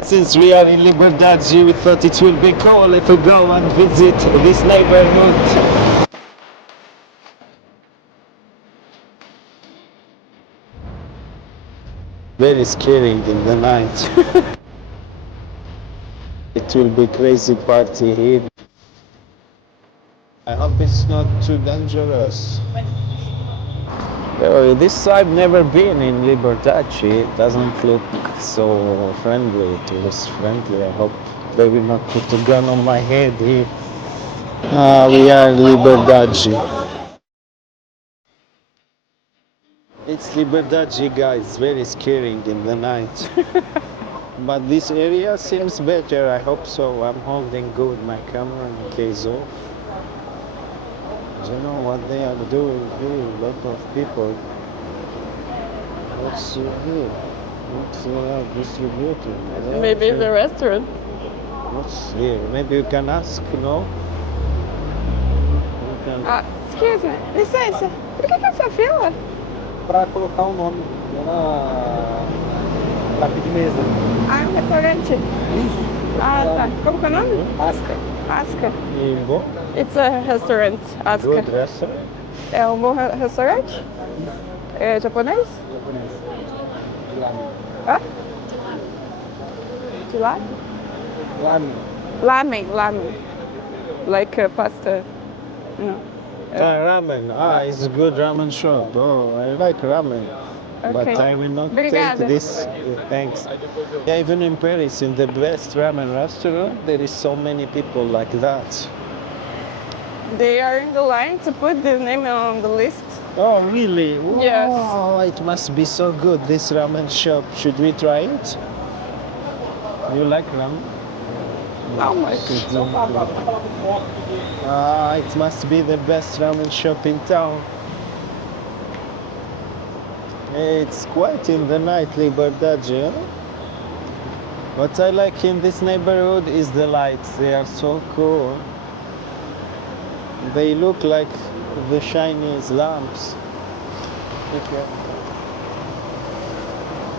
Since we are in Liberdade, we thought it will be cool if we go and visit this neighborhood. Very scary in the night. It will be crazy party here. I hope it's not too dangerous. This I've never been in Liberdade. It doesn't look so friendly, tourist friendly. I hope they will not put a gun on my head here. We are in Liberdade. It's Liberdade, guys. Very scary in the night. But this area seems better. I hope so. I'm holding good my camera in case of. I don't know what they are doing here. A lot of people. What's here? What's distributing? Maybe the restaurant. What's here? Maybe you can ask, no? You can... Ah, excuse me. Licença. Por que essa fila? Para colocar o nome na placa de mesa. Ah, é um restaurante. Ah, tá. Como que é o nome? Asca. Asca. E bom? It's a restaurant. Asca. Good restaurant. É um bom restaurante? É japonês? Hã? De lá? Ramen. Lamen. Like pasta. No. Ramen. It's a good ramen shop. Oh, I like ramen. But Okay. I will not Obrigada. take this. Thanks. Yeah, even in Paris, in the best ramen restaurant, there is so many people like that. They are in the line to put the name on the list. Oh, really? Yes. Wow, it must be so good, this ramen shop. Should we try it? You like ramen? How much? It must be the best ramen shop in town. It's quite in the night, Liberdade. Huh? What I like in this neighborhood is the lights. They are so cool. They look like the Chinese lamps.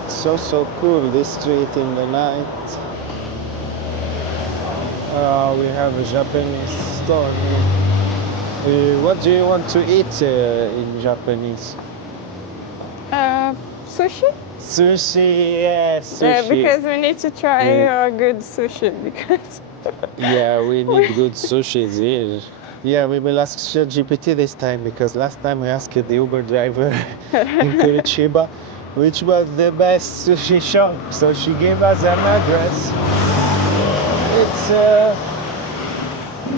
It's so cool, this street in the night. We have a Japanese store here. What do you want to eat in Japanese? Sushi? Sushi, yes, sushi. Because we need to try a good sushi because Yeah, we need good sushis here. Yeah, we will ask ChatGPT this time because last time we asked the Uber driver in Curitiba which was the best sushi shop. So she gave us an address.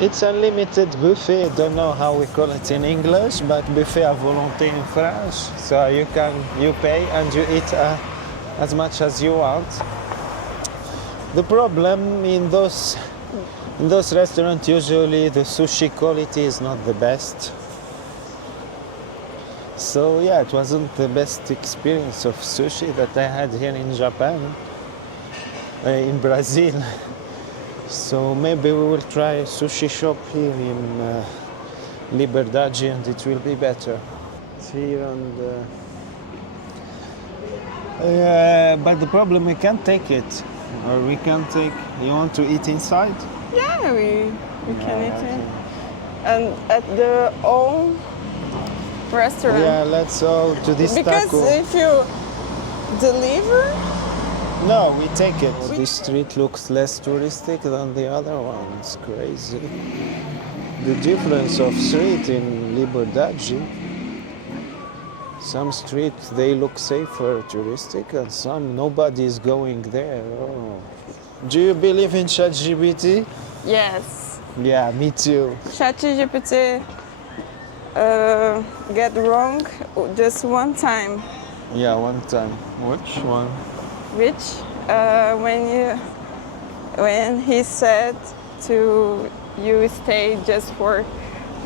It's unlimited buffet. Don't know how we call it in English, but buffet à volonté in French. So you pay and you eat as much as you want. The problem in those restaurants, usually the sushi quality is not the best. So yeah, it wasn't the best experience of sushi that I had here in Japan, in Brazil. So maybe we will try a sushi shop here in Liberdade and it will be better. It's here and but the problem we can't take it. Or we can take. You want to eat inside? yeah, we can eat it. And at the own restaurant. Yeah, let's go to this Because taco. if you deliver, No, we take it. This street looks less touristic than the other one. It's crazy. The difference of street in Liberdade. Some streets they look safer, touristic, and some nobody is going there. Oh. Do you believe in ChatGPT? yes. Yeah, me too. ChatGPT get wrong just one time. Yeah, one time. Which one? Which when he said to you stay just 4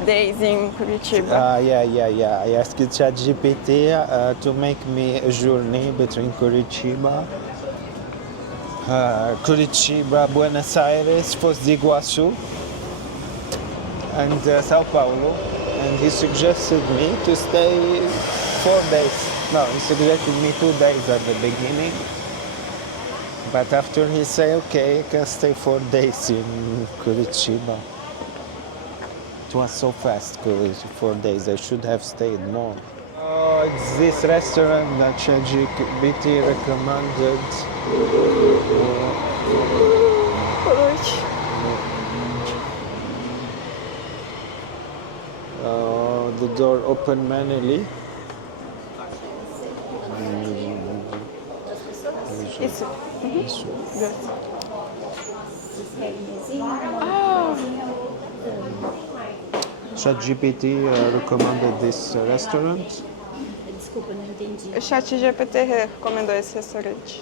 days in Curitiba. Yeah. I asked ChatGPT to make me a journey between Curitiba, Buenos Aires, Foz do Iguaçu, and São Paulo. And he suggested me to stay 4 days. No, he suggested me 2 days at the beginning. But after he say, okay, you can stay 4 days in Curitiba. It was so fast, 4 days. I should have stayed more. Oh, it's this restaurant that ChatGPT recommended. The door open manually. Isso. Isso. Good. ChatGPT recommended this restaurant. Desculpa, não entendi. O ChatGPT recomendou esse restaurante.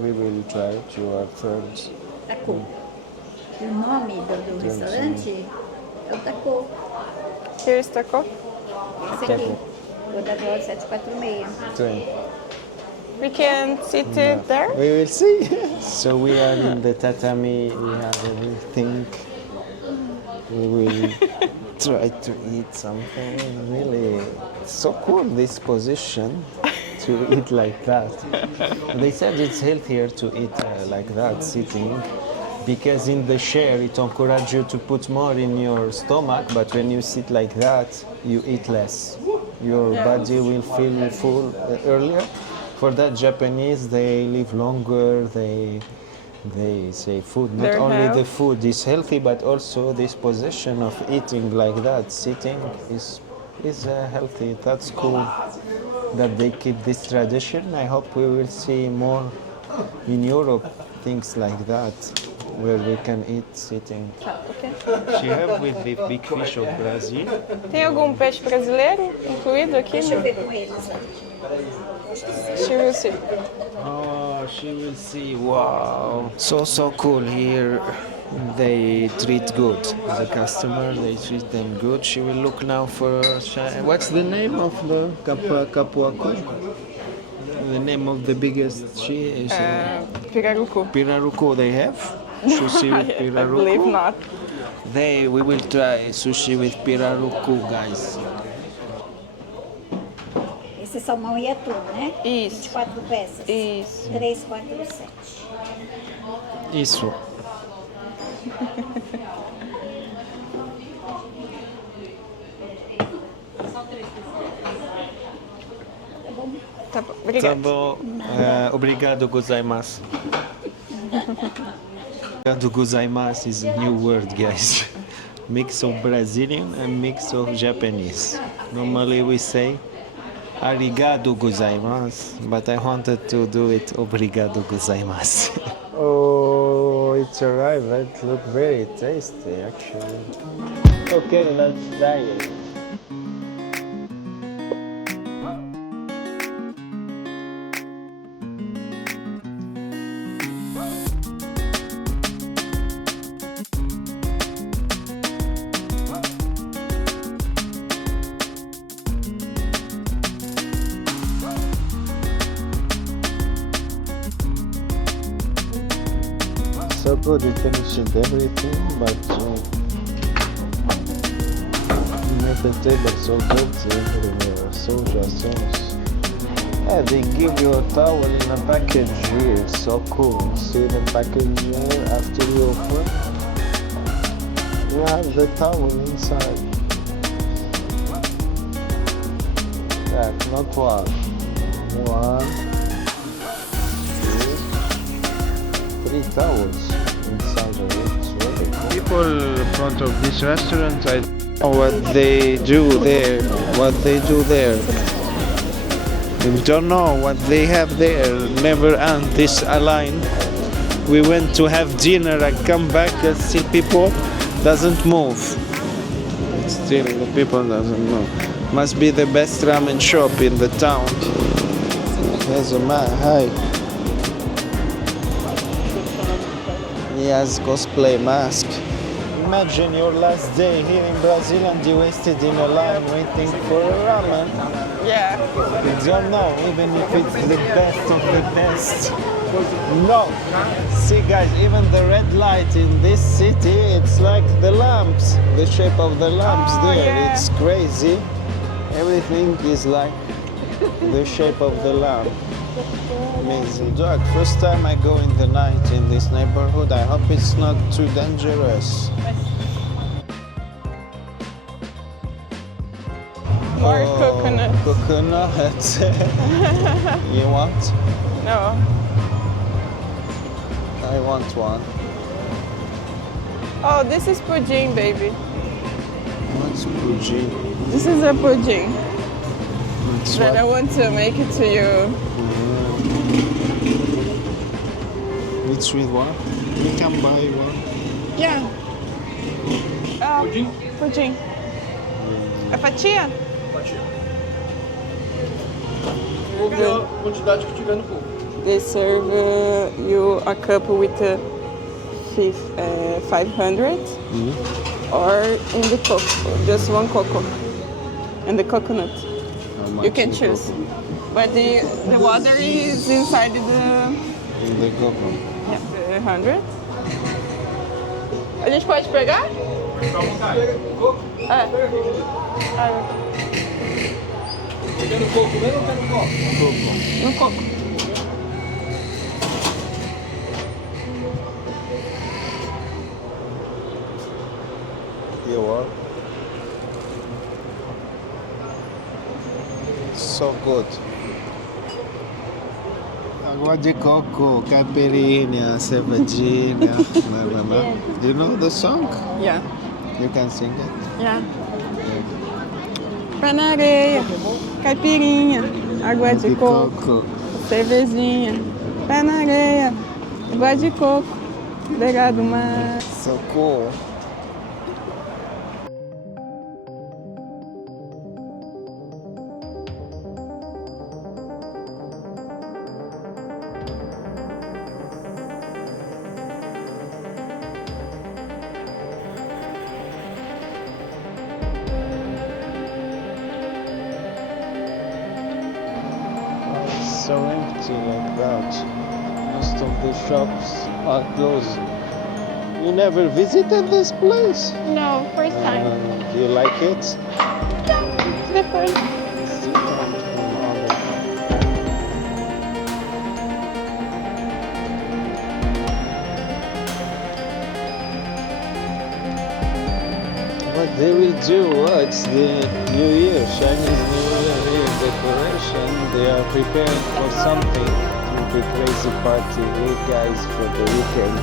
We will try it. You are third. Tacô. E o nome do restaurante é o Tacô. Here's taco. Esse aqui. O da Rua 746. Three. We can sit it there. We will see. So we are in the tatami. We have everything. We will try to eat something. Really, so cool this position to eat like that. They said it's healthier to eat like that, sitting, because in the chair it encourages you to put more in your stomach, but when you sit like that, you eat less. Your body will feel full earlier. For that, Japanese, they live longer. They say food. Not Their only health. the food is healthy, but also this position of eating like that, sitting, is healthy. That's cool that they keep this tradition. I hope we will see more in Europe things like that, where we can eat sitting. Ok. She have with the big fish of Brazil. Tem algum peixe brasileiro incluído aqui? Deixa eu ver com eles lá. She will see. Oh, she will see. Wow, so cool here. They treat good the customer. They treat them good. She will look now for. What's the name of the capuacu? The name of the biggest she is Pirarucu. pirarucu. They have sushi with I believe pirarucu. not. We will try sushi with pirarucu, guys. Esse salmão e atum, né? Isso. 24 peças. Isso. 3, 4, 7. Isso. Tá bom. Tá Obrigada. bom. Obrigado gozaimasu. Obrigado gozaimasu is a new word, guys. Mix of Brazilian and mix of Japanese. Normally we say arigato gozaimasu, but I wanted to do it obrigado gozaimasu. Oh, it's arrived. It looks very tasty, actually. Okay, let's try it. So good, we finished everything, but made the table so dirty everywhere, soja sauce. Yeah, they give you a towel in a package here, so cool. See the package here after you open? You have the towel inside. That, not one. One, two, 3 towels inside of it. It's really cool. People in front of this restaurant, I don't know what they do there. I don't know what they have there. Never end this line. We went to have dinner. I come back and see people doesn't move. Still, the people doesn't move. Must be the best ramen shop in the town. There's a man. Hi. He has cosplay mask. Imagine your last day here in Brazil and you wasted in a line waiting for a ramen. Yeah. You don't know, even if it's the best of the best. No. See guys, even the red light in this city, it's like the lamps, the shape of the lamps Oh, there. yeah. It's crazy. Everything is like the shape of the lamp. amazing dog. First time I go in the night in this neighborhood. I hope it's not too dangerous. More coconut. Coconut. You want? No. I want one. Oh, this is pudding, baby. What's pudding? This is a pudding. It's But I what? want to make it to you. It's with what? We can buy one. Yeah. Pudim. É fatia? A quantidade que tiver no corpo. They serve you a cup with 500 or in the cocoa, just one cocoa and the coconut. How much You can in choose. cocoa? But the water is inside the In the cocoa. 100. A gente pode pegar? Fica à vontade. Coco? É. Quer no coco mesmo ou quer no coco? Cocoa. No coco. You are? So good. Água de coco, caipirinha, cervejinha. You know the song? Yeah. You can sing it? Yeah. Pé na areia, caipirinha, água de coco, cervejinha, pé na areia, água de coco, beira do mar. So cool. So empty like that. Most of the shops are closed. You never visited this place? No, first time. Do you like it? It's different. It's different from other. What they will do? It's the New Year, Chinese New Year decoration. They are preparing for something. A big crazy party here, guys, for the weekend.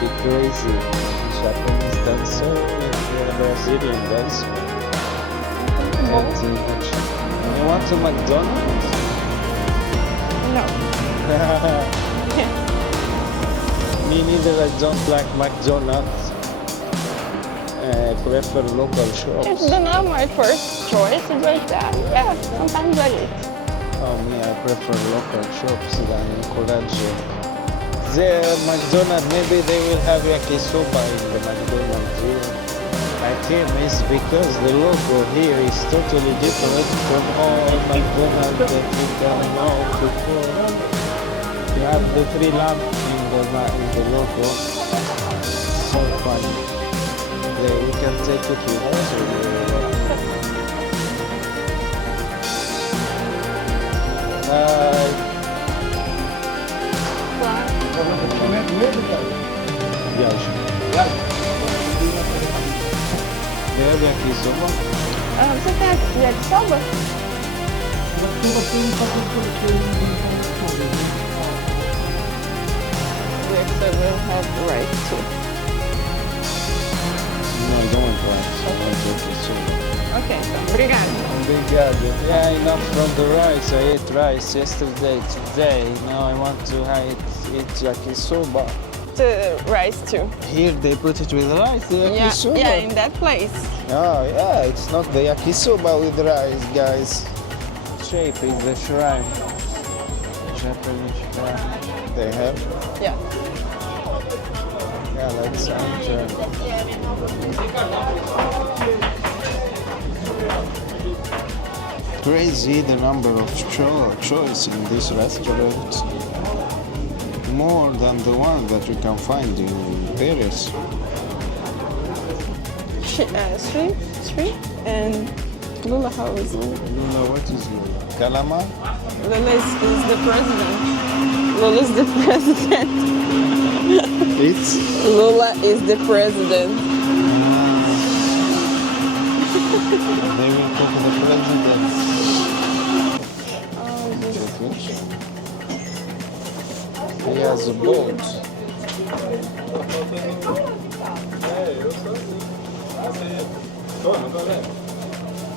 Be crazy. Japanese dancer and Brazilian dancer. And you want to McDonald's? No. Me neither. I don't like McDonald's. I prefer local shops. It's not my first choice, but yeah, sometimes I eat. Oh, me, I prefer local shops than encourage. The McDonald's, maybe they will have yakisoba in the McDonald's here. I think it's because the logo here is totally different from all McDonald's that you can know before. You have the three lamps in the logo. So funny. We can take it with us. Viagem. Bebe aqui, soba. Você tem yakisoba? Yakisoba has rice too. No, I don't want rice. I want yakisoba. Ok, então, obrigada. Obrigado. Yeah, enough from the rice. I ate rice yesterday. Today, now I want to eat yakisoba. The rice too. Here they put it with rice, the yakisoba. Yeah, in that place. Oh, yeah, it's not the yakisoba with rice, guys. Shape is the shrine. Japanese shrine. They have? Yeah. Yeah, let's enter. Crazy the number of choice in this restaurant. More than the one that you can find in Paris. shrimp, and Lula, how is Lula? Lula, what is Lula? Calamar? Lula is the president. Lula is the president. It's? Lula is the president. They will cook the president. He has a boat. Eu sou assim. Toma, galera.